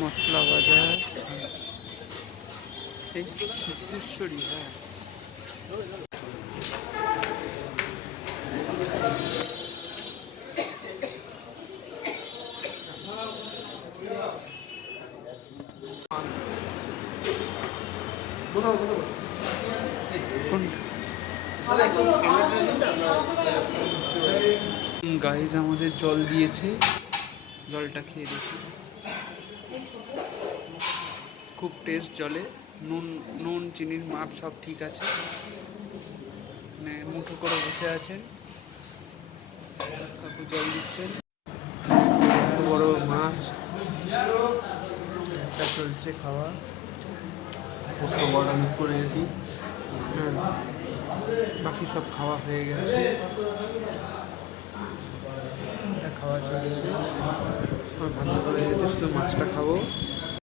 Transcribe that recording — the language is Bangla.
মশলা বাজার এই সিদ্ধেশ্বরী। হ্যাঁ, গাইজ আমাদের জল দিয়েছে, জলটা খেয়ে দেখি। খুব টেস্ট জলে, নুন নুন চিনির মাপ সব ঠিক আছে। মানে মুঠো করে বসে আছেন কাকু, জল দিচ্ছেন। এত বড় মাছ, এটা চলছে খাওয়া। পোস্ত বড়া মিস করে গেছি। হ্যাঁ, বাকি সব খাওয়া হয়ে গেছে, এটা খাওয়া চলছে। আমার ভালো করে গেছে, শুধু মাছটা খাবো।